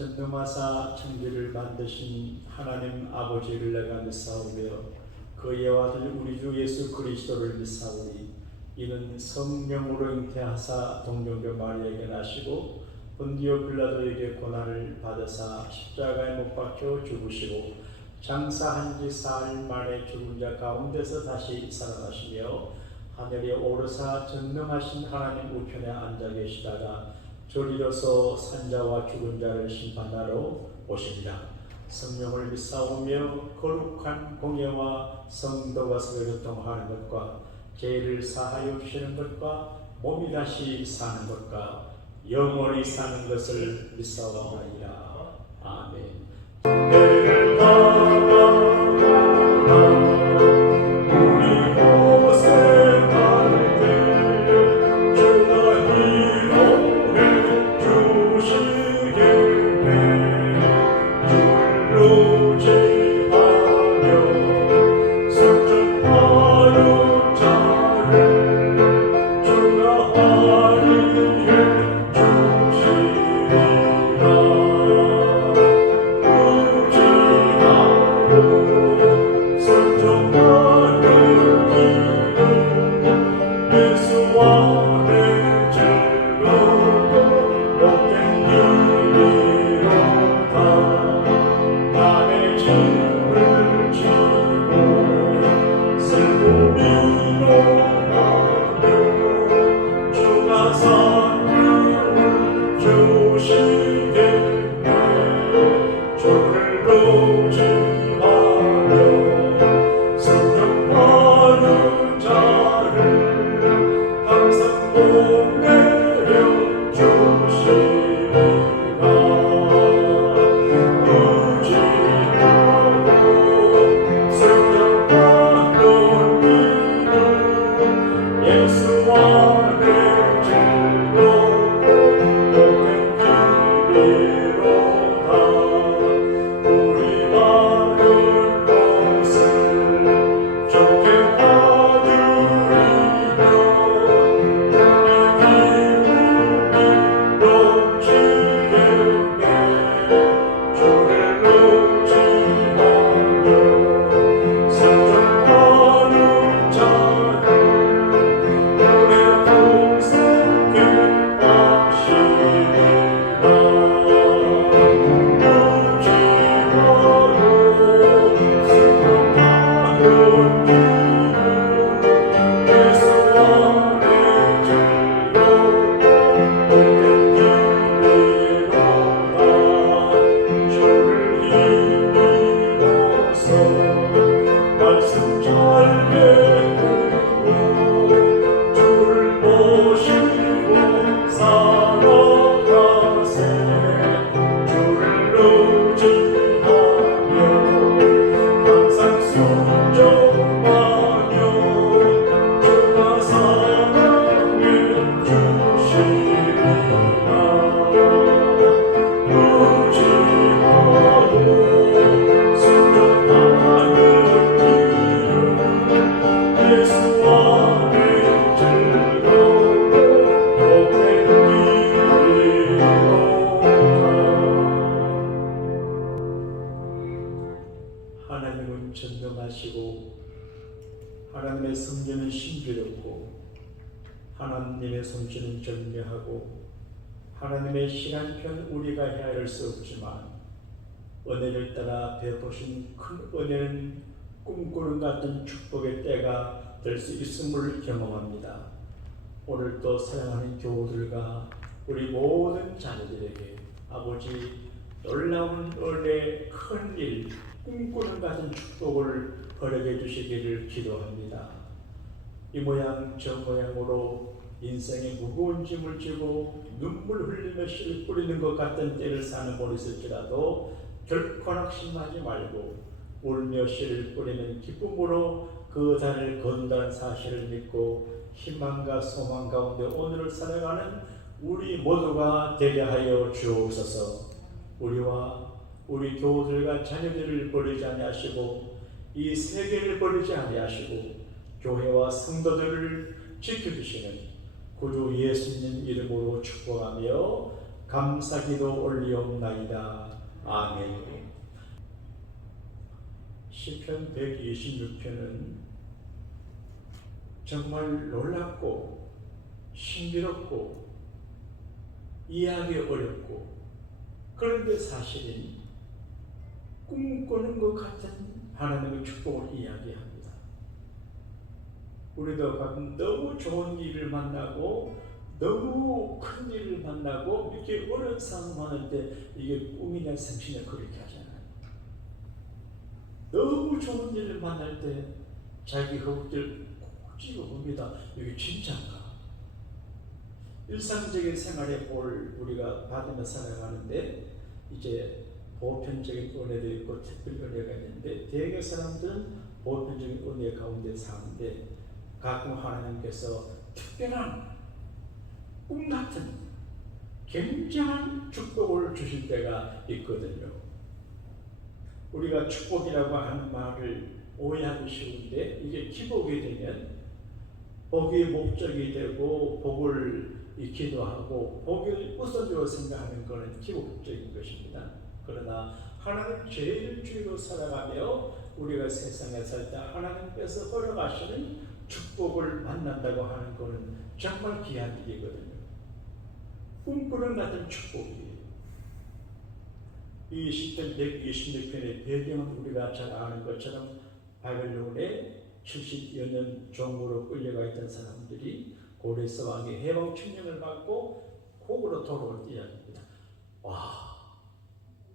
천둥마사 천지를 만드신 하나님 아버지를 내가 믿사오며 그의 아들 우리 주 예수 그리스도를 믿사오니 이는 성령으로 잉태하사 동정녀 마리아에게 나시고 본디오 빌라도에게 고난을 받으사 십자가에 못 박혀 죽으시고 장사한 지 사흘 만에 죽은 자 가운데서 다시 살아나시며 하늘에 오르사 전능하신 하나님 우편에 앉아 계시다가 저리로서 산자와 죽은 자를 심판하러 오십니다. 성령을 믿사오며 거룩한 공예와 성도가 서로 교통하는 것과 죄를 사하여 주시는 것과 몸이 다시 사는 것과 영원히 사는 것을 믿사오나이다. 아멘. 하나님은 전능하시고 하나님의 성전은 신비롭고 하나님의 솜씨는 절묘하고 하나님의 시간편 우리가 헤아릴 수 없지만 은혜를 따라 베푸신 큰 은혜는 꿈꾸는 같은 축복의 때가 될 수 있음을 경험합니다. 오늘도 사랑하는 교우들과 우리 모든 자녀들에게 아버지 놀라운 은혜 큰 일 꿈꾸는 같은 축복을 허락해 주시기를 기도합니다. 이 모양 저 모양으로 인생의 무거운 짐을 지고 눈물 흘리며 씨를 뿌리는 것 같은 때를 사는 분이 있을지라도 결코 낙심하지 말고 울며 씨를 뿌리는 기쁨으로 그 달을 건다는 사실을 믿고 희망과 소망 가운데 오늘을 살아가는 우리 모두가 되게 하여 주옵소서. 우리와 우리 교우들과 자녀들을 버리지 아니하시고 이 세계를 버리지 아니하시고 교회와 성도들을 지켜주시는 구주 예수님 이름으로 축복하며 감사기도 올리옵나이다. 아멘. 시편 126편은 정말 놀랍고 신비롭고 이해하기 어렵고, 그런데 사실은 꿈꾸는 것 같은 하나님의 축복을 이야기합니다. 우리도 가끔 너무 좋은 일을 만나고 너무 큰 일을 만나고 이렇게 어려운 상황하는데 이게 꿈이냐 생시냐 그렇게 하잖아요. 너무 좋은 일을 만날 때 자기 허벅지를 꼭 찝어봅니다. 이게 진짜인가? 일상적인 생활에 볼 우리가 받으며 살아가는데 이제 보편적인 은혜도 있고 특별 은혜가 있는데, 대개 사람들은 보편적인 은혜 가운데 사는데 가끔 하나님께서 특별한 꿈 같은 굉장한 축복을 주실 때가 있거든요. 우리가 축복이라고 하는 말을 오해하기 쉬운데, 이게 기복이 되면 복이 목적이 되고 복을 기도하고 복을 우선적으로 생각하는 것은 기복적인 것입니다. 그러나 하나님 죄를 주로 살아가며 우리가 세상에 살 때 하나님께서 허락하시는 축복을 만난다고 하는 것은 정말 귀한 일이거든요. 꿈꾸는 같은 축복이에요. 이 시편 126편의 배경은 우리가 잘 아는 것처럼 바벨론에 70여 년 종으로 끌려가 있던 사람들이 고레스 왕의 해방 칙령을 받고 고국으로 돌아올 이야기입니다. 와,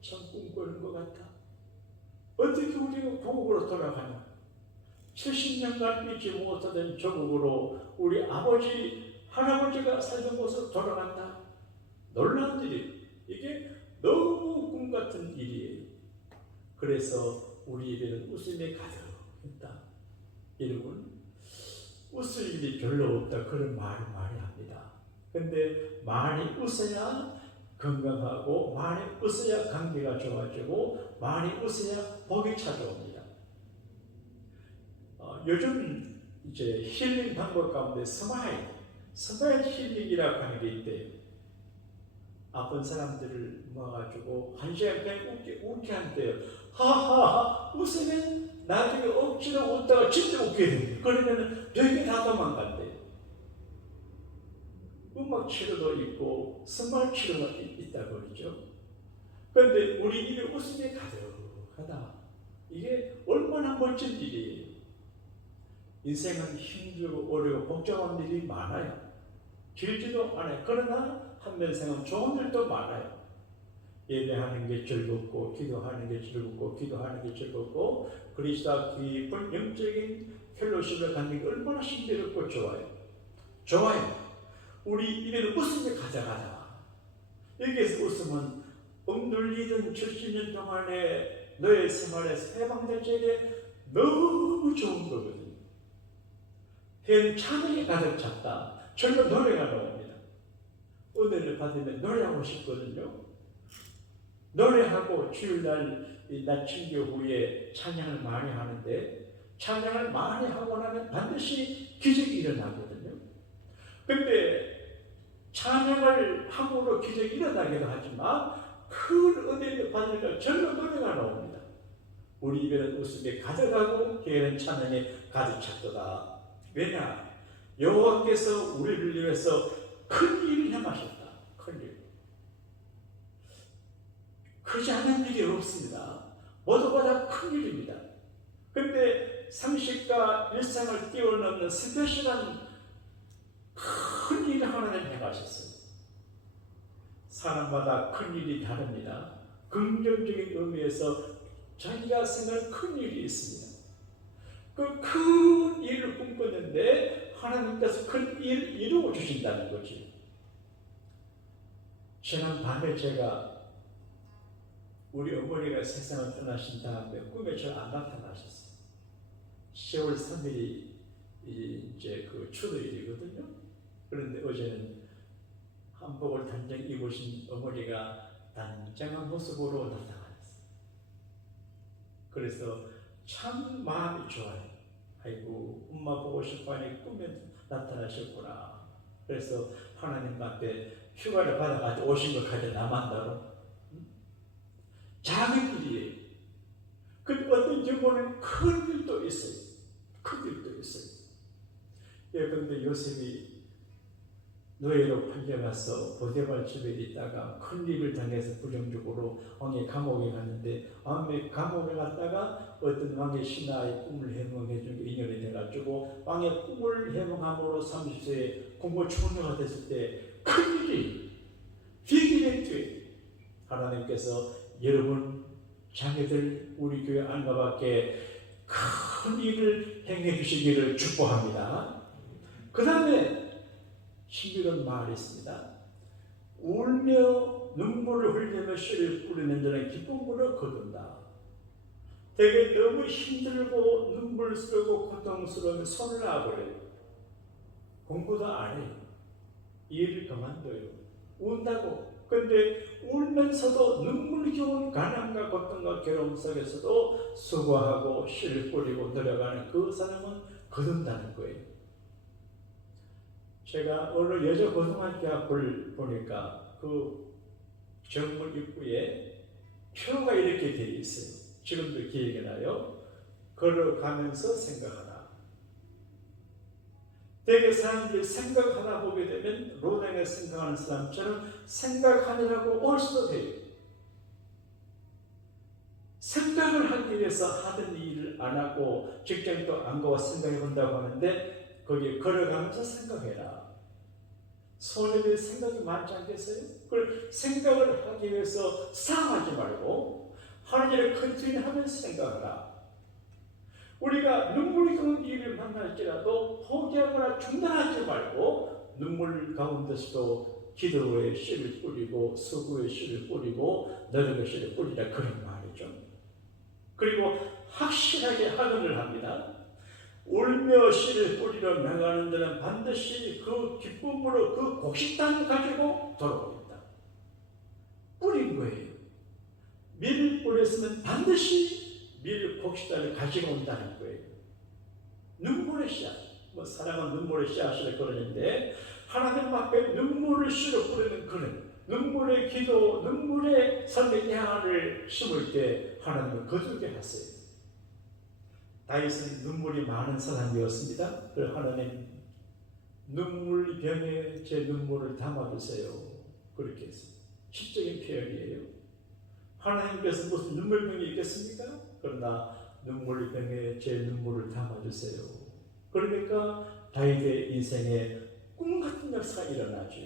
참 꿈꾸는 것 같아. 어떻게 우리가 고국으로 돌아가냐? 70년간 잊지 못하던 조국으로 우리 아버지, 할아버지가 살던 곳으로 돌아간다. 놀라운 일이, 이게 너무 꿈 같은 일이에요. 그래서 우리 입에는 웃음이 가득했다. 여러분, 웃을 일이 별로 없다 그런 말을 많이 합니다. 근데 많이 웃어야 건강하고, 많이 웃어야 관계가 좋아지고, 많이 웃어야 복이 찾아옵니다. 요즘 이제 힐링 방법 가운데 스마일 힐링이라고 하는 게 있대요. 아픈 사람들을 모아가지고 한 시간 그냥 웃게 한대요. 하하하 웃으면 나중에 억지로 웃다가 진짜 웃게 됩니다. 그러면 병이 다 도망간대요. 음악 치료도 있고 스마일 치료가 있다고 그러죠. 그런데 우리 입에 웃음이 가득하다. 이게 얼마나 멋진 일이에요. 인생은 힘들고 어려워 복잡한 일이 많아요. 길지도 않아요. 그러나 한면생은 좋은 일도 많아요. 예배하는 게 즐겁고, 기도하는 게 즐겁고, 기도하는 게 즐겁고, 그리스도와 깊은 영적인 펠로십을 갖는 게 얼마나 신비롭고 좋아요. 좋아요. 우리 입에는 웃음이 가득하다. 여기에서 웃으면 억눌리던 70년 동안의 너의 생활에서 해방될 적에 너무 좋은 거거든요. 찬양이 가득 찼다. 절로 노래가 나옵니다. 은혜를 받으면 노래하고 싶거든요. 노래하고 주일날 낮침교 후에 찬양을 많이 하는데, 찬양을 많이 하고 나면 반드시 기적이 일어나거든요. 근데 찬양을 함으로 기적이 일어나기도 하지만 큰 은혜를 받으니까 절로 노래가 나옵니다. 우리 입에는 웃음이 가득하고 귀에는 찬양이 가득 찼도다. 왜냐? 여호와께서 우리를 위해서 큰 일을 행하셨다. 큰 일. 크지 않은 일이 없습니다. 모두보다 큰 일입니다. 그런데 상식과 일상을 뛰어넘는 스페셜한 큰 일을 하나님 행하셨어요. 사람마다 큰 일이 다릅니다. 긍정적인 의미에서 자기가 생각하는 큰 일이 있습니다. 그 큰 일을 꿈꿨는데 하나님께서 큰 일을 이루어 주신다는 거지. 지난 밤에 제가 우리 어머니가 세상을 떠나신 다음에 꿈에 저 안 나타나셨어요. 10월 3일이 이제 그 추도일이거든요. 그런데 어제는 한복을 단정 입으신 어머니가 단정한 모습으로 나타났어요. 그래서 참 마음이 좋아요. 아이고, 엄마 보고 싶어 하니 꿈에 나타나셨구나. 그래서 하나님 앞에 휴가를 받아가지고 오신 것 가지고 남한다고? 작은 일이에요. 근데 어떤 경우는 큰 일도 있어요. 큰 일도 있어요. 그런데 요셉이 노예로 팔려가서 보디발 집에 있다가 큰 일을 당해서 부정적으로 왕의 감옥에 갔는데, 왕의 감옥에 갔다가 어떤 왕의 신하의 꿈을 해몽해 준 게 인연이 돼가지고 왕의 꿈을 해몽함으로 30세에 공부 총리가 됐을 때 큰일이 비기랬지. 하나님께서 여러분 자녀들 우리 교회 안가밖에 큰 일을 행해 주시기를 축복합니다. 그 다음에 신비로운 말이 있습니다. 울며 눈물을 흘리며 씨를 뿌리는 자는 기쁨으로 거둔다. 되게 너무 힘들고 눈물스러고 고통스러우면 손을 놔버려요. 공부도 안 해요. 일을 그만둬요. 운다고. 근데 울면서도 눈물겨운 가난과 고통과 괴로움 속에서도 수고하고 씨를 뿌리고 노력하는 그 사람은 거둔다는 거예요. 제가 어느 여자 고등학교 앞을 보니까 그 정문 입구에 표가 이렇게 되어 있어요. 지금도 기억이 나요. 걸어가면서 생각하라. 대개 사람들이 생각하다 보게 되면 로당에 생각하는 사람처럼 생각하느라고 올 수도 돼요. 생각을 하기 위해서 하던 일을 안 하고 직장도 안 가고 생각해 본다고 하는데 거기에 걸어가면서 생각해라. 소녀들이 생각이 많지 않겠어요? 그걸 생각을 하기 위해서 싸움하지 말고 하는 일을 컨티뉴 하면서 생각하라. 우리가 눈물이 흐르는 일을 만날지라도 포기하거나 중단하지 말고 눈물 가운데서도 기도의 씨를 뿌리고 수고의 씨를 뿌리고 노력의 씨를 뿌리라, 그런 말이죠. 그리고 확실하게 확언을 합니다. 울며 씨를 뿌리러 나가는 자는 반드시 그 기쁨으로 그 곡식단을 가지고 돌아옵니다. 뿌린 거예요. 밀을 뿌렸으면 반드시 밀 곡식단을 가지고 온다는 거예요. 눈물의 씨앗, 사랑은 눈물의 씨앗을 그러는데 하나님 앞에 눈물을 씨로 뿌리는 그런 눈물의 기도, 눈물의 삶의 양을 심을 때 하나님은 거두게 하세요. 다윗은 눈물이 많은 사람이었습니다. 그래서 하나님 눈물 병에 제 눈물을 담아주세요. 그렇게 했어요. 시적인 표현이에요. 하나님께서 무슨 눈물병이 있겠습니까? 그러나 눈물병에 제 눈물을 담아주세요. 그러니까 다윗의 인생에 꿈같은 역사가 일어나죠.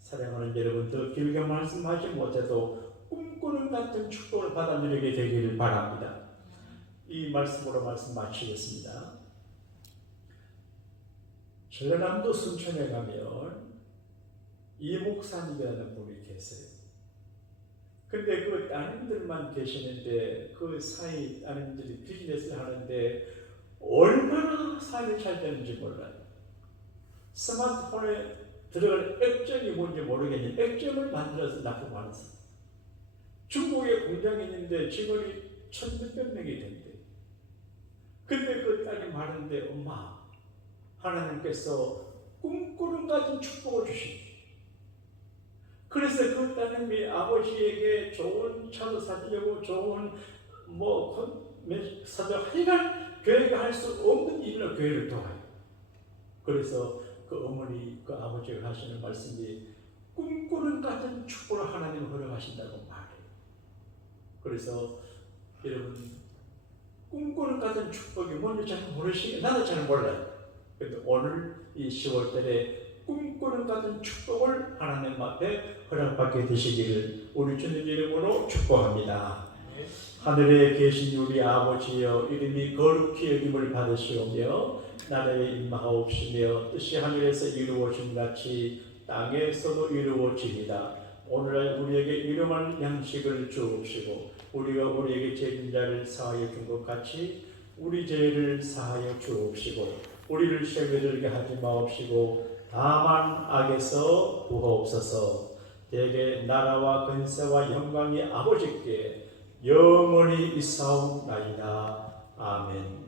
사랑하는 여러분, 더 길게 말씀하지 못해도 꿈꾸는 같은 축복을 받아 누리게 되기를 바랍니다. 이 말씀으로 말씀 마치겠습니다. 전라남도 순천에 가면 이 목사님이라는 분이 계세요. 근데 그 따님들만 계시는데 그 사이 따님들이 비즈니스를 하는데 얼마나 삶이 잘 되는지 몰라요. 스마트폰에 들어갈 액정이 뭔지 모르겠는데 액정을 만들어서 납품하는 사람. 중국에 공장이 있는데 직원이 1,600명이 된대. 근데 그 딸이 말하는데, 엄마, 하나님께서 꿈꾸는 같은 축복을 주십시오. 그래서 그 따님이 아버지에게 좋은 차도 사주려고 좋은 사주 하여간 교회가 할 수 없는 일로 교회를 도와요. 그래서 그 어머니, 그 아버지가 하시는 말씀이 꿈꾸는 같은 축복을 하나님 허락하신다고 말해요. 그래서 여러분, 꿈꾸는 같은 축복이 뭔지 잘 모르시겠어요? 나도 잘 몰라요. 그런데 오늘 이 10월달에 꿈꾸는 같은 축복을 하나님 앞에 허락받게 되시기를 우리 주님 이름으로 축복합니다. 하늘에 계신 우리 아버지여, 이름이 거룩히 여김을 받으시오며 나라에 임하옵시며 뜻이 하늘에서 이루어진 같이 땅에서도 이루어지이다. 오늘날 우리에게 일용할 양식을 주옵시고 우리가 우리에게 죄진 자를 사하여 준 것 같이 우리 죄를 사하여 주옵시고 우리를 시험에 들게 하지 마옵시고 다만 악에서 구하옵소서. 대개 나라와 권세와 영광이 아버지께 영원히 있사옵나이다. 아멘.